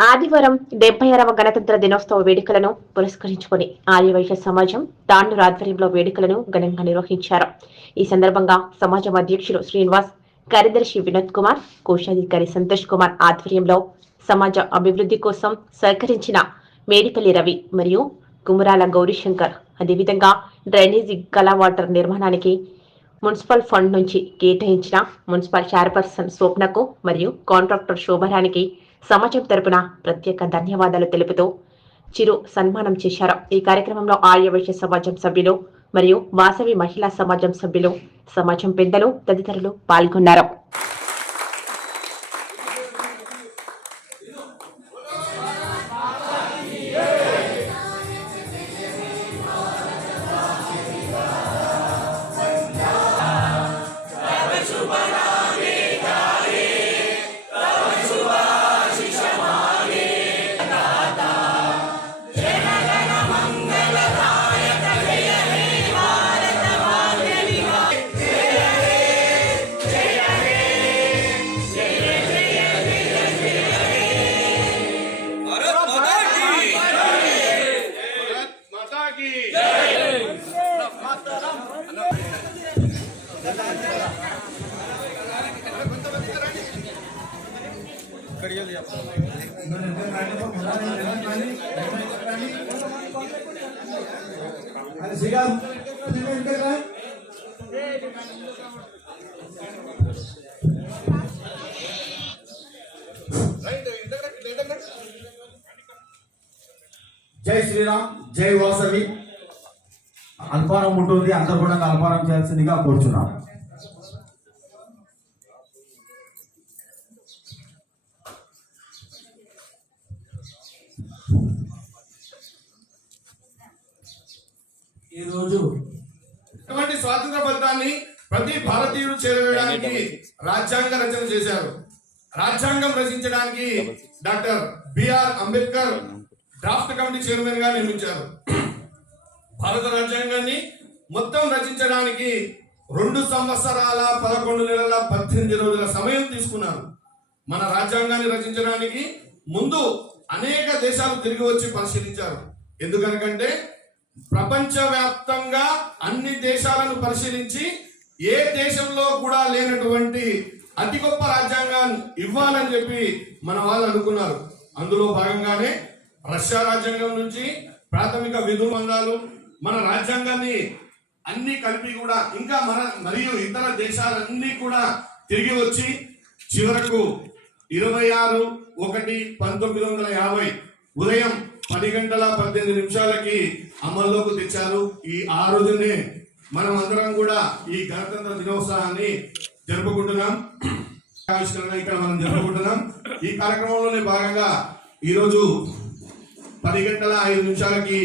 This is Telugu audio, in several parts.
ఆదివారం డెబ్బై ఆరవ గణతంత్ర దినోత్సవ వేడుకలను పురస్కరించుకుని ఆర్యవైశ్య సమాజం తాండూరు ఆధ్వర్యంలో వేడుకలను ఘనంగా నిర్వహించారు. ఈ సందర్భంగా సమాజం అధ్యక్షులు శ్రీనివాస్ కార్యదర్శి వినోద్ కుమార్ కోశాధికారి సంతోష్ కుమార్ ఆధ్వర్యంలో సమాజ అభివృద్ధి కోసం సహకరించిన మేడిపల్లి రవి మరియు కుమరాల గౌరీశంకర్ అదేవిధంగా డ్రైనేజీ కళా వాటర్ నిర్మాణానికి మున్సిపల్ ఫండ్ నుంచి కేటాయించిన మున్సిపల్ చైర్పర్సన్ స్వప్నకు మరియు కాంట్రాక్టర్ శోభరానికి సమాజం తరపున ప్రత్యేక ధన్యవాదాలు తెలుపుతూ చిరు సన్మానం చేశారు. ఈ కార్యక్రమంలో ఆర్యవైశ్య సమాజం సభ్యులు మరియు వాసవి మహిళా సమాజం సభ్యులు సమాజం పెద్దలు తదితరులు పాల్గొన్నారు. జై శ్రీరామ్ జై వాసవి. అల్పారం ఉంటుంది అందరు కూడా అల్పారం చేయాల్సిందిగా కోరుచున్నాం. ఈరోజు ఇటువంటి స్వాతంత్ర ఫలితాన్ని ప్రతి భారతీయుడు చేరవేయడానికి రాజ్యాంగ రచన చేశారు. రాజ్యాంగం రచించడానికి doctor BR Ambedkar draft committee చైర్మన్గా నియమించారు. భారత రాజ్యాంగాన్ని మొత్తం రచించడానికి రెండు సంవత్సరాల పదకొండు నెలల పద్దెనిమిది రోజుల సమయం తీసుకున్నారు. మన రాజ్యాంగాన్ని రచించడానికి ముందు అనేక దేశాలు తిరిగి వచ్చి పరిశీలించారు. ఎందుకనకంటే ప్రపంచవ్యాప్తంగా అన్ని దేశాలను పరిశీలించి ఏ దేశంలో కూడా లేనటువంటి అతి గొప్ప రాజ్యాంగాన్ని ఇవ్వాలని చెప్పి మన వాళ్ళు అనుకున్నారు. అందులో భాగంగానే రష్యా రాజ్యాంగం నుంచి ప్రాథమిక విధులు మన రాజ్యాంగాన్ని అన్ని కలిపి కూడా ఇంకా మన మరియు ఇతర దేశాలన్నీ కూడా తిరిగి వచ్చి చివరకు ఇరవై ఆరు ఒకటి పంతొమ్మిది వందల యాభై ఉదయం పది గంటల పద్దెనిమిది నిమిషాలకి అమల్లోకి తెచ్చారు. ఈ ఆ రోజునే మనం అందరం కూడా ఈ గణతంత్ర దినోత్సవాన్ని జరుపుకుంటున్నాం. ఆవిష్కరణ ఇక్కడ మనం జరుపుకుంటున్నాం. ఈ కార్యక్రమంలోనే భాగంగా ఈరోజు పది గంటల ఐదు నిమిషాలకి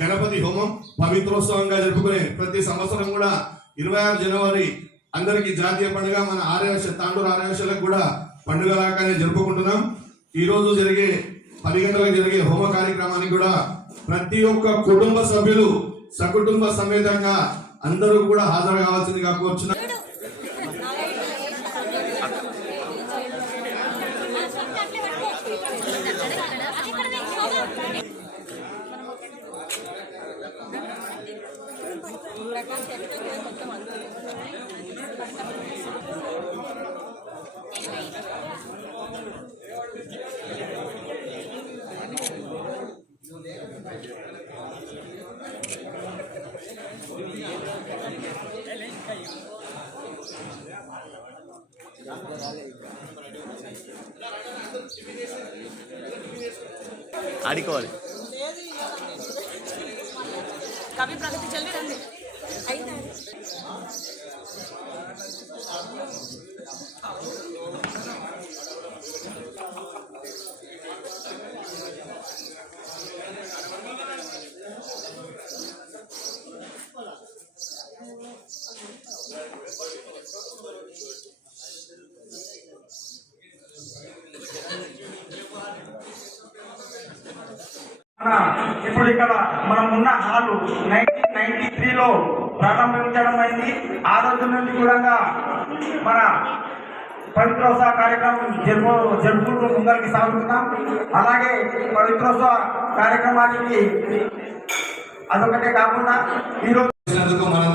గణపతి హోమం పవిత్రోత్సవంగా జరుపుకునే ప్రతి సంవత్సరం కూడా ఇరవై ఆరు జనవరి అందరికి జాతీయ పండుగ. మన ఆర్యవశ తాండూరు ఆర్యవశలకు కూడా పండుగ లాగానే జరుపుకుంటున్నాం. ఈరోజు జరిగే పది గంటలకు జరిగే హోమ కార్యక్రమానికి కూడా ప్రతి ఒక్క కుటుంబ సభ్యులు సకుటుంబ సమేతంగా అందరూ కూడా హాజరు కావాల్సిందిగా కోరుచున్నాం. ఆడుకోవాలి. కవి ప్రగతి జల్దీ రండి. అయితే ఇప్పుడు ఇక్కడ మనం ఉన్న హాలు నైన్టీన్ నైన్టీ త్రీలో ప్రారంభించడం అయింది ఆ రోజు నుండి కూడా మన పవిత్రోత్సవ కార్యక్రమం జరుపు జరుపుకుంటూ ముందరికి సాగుతున్నాం. అలాగే పవిత్రోత్సవ కార్యక్రమానికి అదొకటే కాకుండా ఈరోజు మనం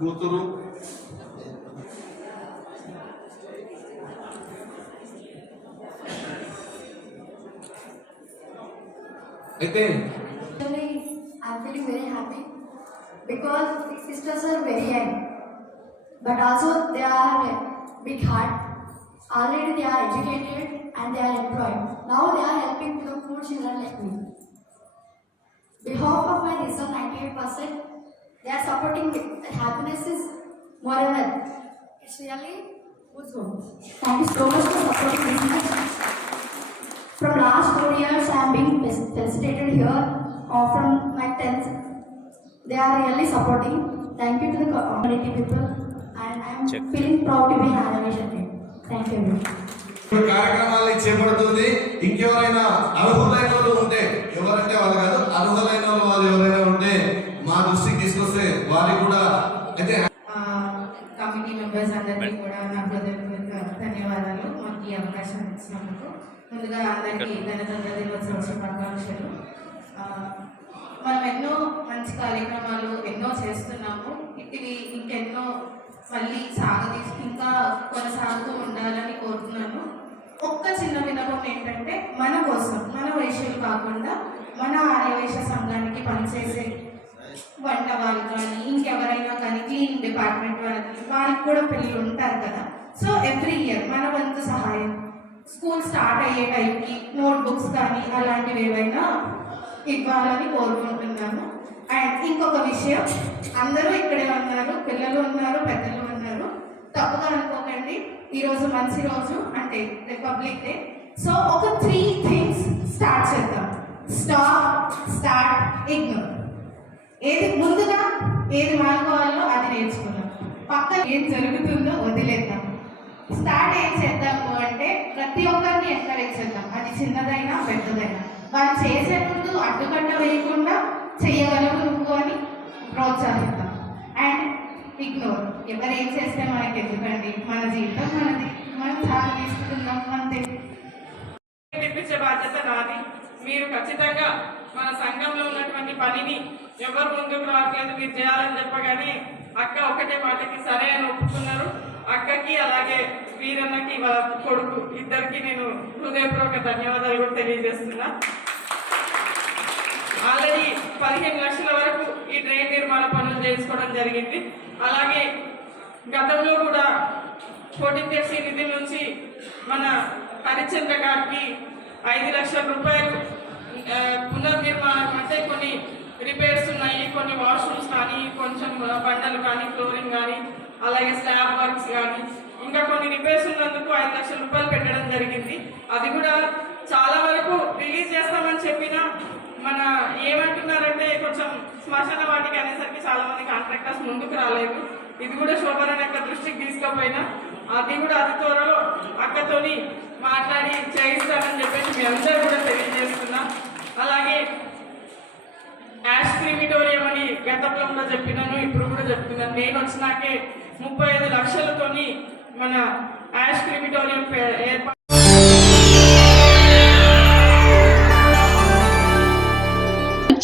కూతురు అయితే Actually, I'm feeling very happy because the sisters are very young, but also they are a big heart. Already they are educated and they are employed. Now they are helping to the poor children like me. Behalf of my result 98%, they are supporting me. Happiness is more than that. It's really. Thank you so much for supporting this. From last four years, I am being fel- felicitated here uh, from my 10th. They are really supporting. Thank you to the community people, and I am feeling proud to be an animation team. కార్యక్రమాలు చేపడుతుంది. ఇంకెవరైనా అర్హులైన వాళ్ళు ఉంటే ఎవరంటే వాళ్ళు కాదు అర్హులైన వాళ్ళు వాళ్ళు ఎవరైనా ఉంటే మా దృష్టికి తీసుకొస్తే వారికి కూడా అయితే కమిటీ మెంబర్స్ అందరికీ కూడా నా హృదయపూర్వక ధన్యవాదాలు. మాకు ఈ అవకాశం ఇచ్చినందుకు. ముందుగా అందరికీ గణతంత్ర దినోత్సవ శుభాకాంక్షలు. మనం ఎన్నో మంచి కార్యక్రమాలు ఎన్నో చేస్తున్నాము. ఇవి ఇంకెన్నో మళ్ళీ సాగదీసి ఇంకా కొనసాగుతూ ఉండాలని కోరుతున్నాను. ఒక్క చిన్న విన్నపం ఏంటంటే మన కోసం మన వైశ్యులు కాకుండా మన ఆర్యవేశ సంఘానికి పనిచేసే వంట వాళ్ళు కానీ ఇంకెవరైనా కానీ క్లీనింగ్ డిపార్ట్మెంట్ వాళ్ళకి వారికి కూడా పిల్లలు ఉంటారు కదా. సో ఎవ్రీ ఇయర్ మన వంతు సహాయం. స్కూల్ స్టార్ట్ అయ్యే టైంకి నోట్బుక్స్ కానీ అలాంటివి ఏవైనా ఇవ్వాలని కోరుకుంటున్నాను అండ్ ఇంకొక విషయం అందరూ ఇక్కడే ఉన్నారు పిల్లలు ఉన్నారు పెద్దలు తప్పుగా అనుకోకండి. ఈరోజు మంచి రోజు అంటే రిపబ్లిక్ డే సో ఒక త్రీ థింగ్స్ స్టార్ట్ చేద్దాం. స్టాప్ స్టార్ట్ ఇగ్నోర్ ఏది ముందుగా ఏది మానుకోవాలో అది నేర్చుకున్నాం పక్కన ఏం జరుగుతుందో వదిలేద్దాం. స్టార్ట్ ఏం చేద్దాము అంటే ప్రతి ఒక్కరిని ఎంకరేజ్ చేద్దాం. అది చిన్నదైనా పెద్దదైనా. వాళ్ళు చేసే ముందు అడ్డుకట్ట వేయకుండా చేయగలవు నువ్వు అని ప్రోత్సహిద్దాం. And ignore. ఎవరు ఏం చేస్తే మనకి ఎందుకండి? మన జీవితం మనది. మనం చాలా తీసుకుంటున్నాం అంతే. తెప్పించే బాధ్యత నాది. మీరు ఖచ్చితంగా మన సంఘంలో ఉన్నటువంటి పనిని ఎవరు ముందుకు రావట్లేదు మీరు చేయాలని చెప్పగానే అక్క ఒకటే మాటకి సరే అని ఒప్పుకున్నారు. అక్కకి అలాగే వీరన్నకి వాళ్ళ కొడుకు ఇద్దరికి నేను హృదయపూర్వక ధన్యవాదాలు కూడా తెలియజేస్తున్నా. ఆల్రెడీ పదిహేను లక్షల వరకు ఈ ట్రైన్ నిర్మాణ పనులు చేసుకోవడం జరిగింది. అలాగే గతంలో కూడా ఫోర్టీన్ నిధి నుంచి మన హరిచంద్ర గారికి ఐదు లక్షల రూపాయలు పునర్నిర్మాణం అంటే కొన్ని రిపేర్స్ ఉన్నాయి కొన్ని వాష్రూమ్స్ కానీ కొంచెం బండలు కానీ ఫ్లోరింగ్ కానీ అలాగే స్లాబ్ వర్క్స్ కానీ. ఇంకా కొన్ని రిపేర్స్ ఉన్నందుకు ఐదు లక్షల రూపాయలు పెట్టడం జరిగింది. అది కూడా చాలా వరకు రిలీజ్ చేస్తామని చెప్పినా మన ఏమంటున్నారంటే కొంచెం శ్మశాన వాటికి అనేసరికి చాలా మంది కాంట్రాక్టర్స్ ముందుకు రాలేదు. ఇది కూడా శోభన యొక్క దృష్టికి తీసుకుపోయినా. అది కూడా అతి త్వరలో అక్కతోని మాట్లాడి చేయిస్తానని చెప్పేసి మీ అందరూ కూడా తెలియజేస్తున్నా. అలాగే యాష్ క్రిమిటోరియం అని గతంలో చెప్పినాను ఇప్పుడు కూడా చెప్తున్నాను. నేను వచ్చినాకే ముప్పై ఐదు లక్షలతోని మన యాష్ క్రిమిటోరియం పే- ఏర్పాటు